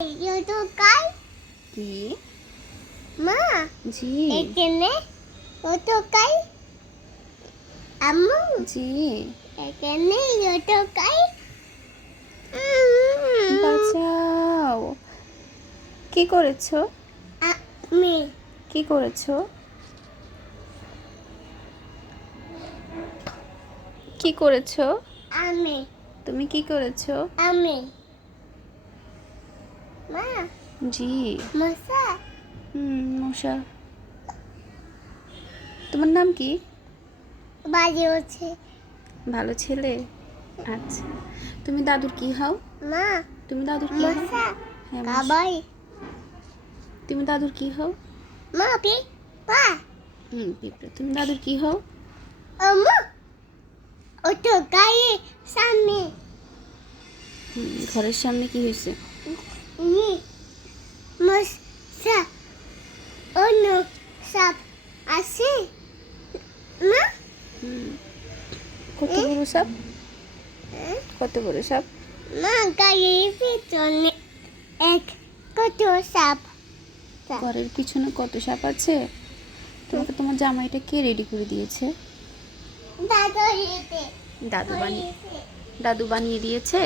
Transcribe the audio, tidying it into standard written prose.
Yotokai? কি? মা জি এখানে yotokai? আম্মু জি এখানে yotokai? বাঁচাও। কি করেছো? আমি কি করেছো? কি করেছো? আমি তুমি কি করেছো? আমি মা জি মশা মশা। তোমার নাম কি? বাজে হচ্ছে ভালো ছেলে। আচ্ছা, তুমি দাদুর কি হও? মা তুমি দাদুর কি হও? মশা হ্যাঁ মশা। কাবাই তুমি দাদুর কি হও? মা পি পা পিঁপড়ে। তুমি দাদুর কি হও? আম্মু yotokai সামনে ঘরের সামনে কি হয়েছে? নি মশা অন্য সাপ আছে মা কত বড় সাপ? কত বড় সাপ? মা গাড়ির পিছনে এক কত সাপ ঘরের পিছনে কত সাপ আছে? তোমাকে তোমার জামাইটা কে রেডি করে দিয়েছে? দাদু দাদু বানিয়ে দিয়েছে?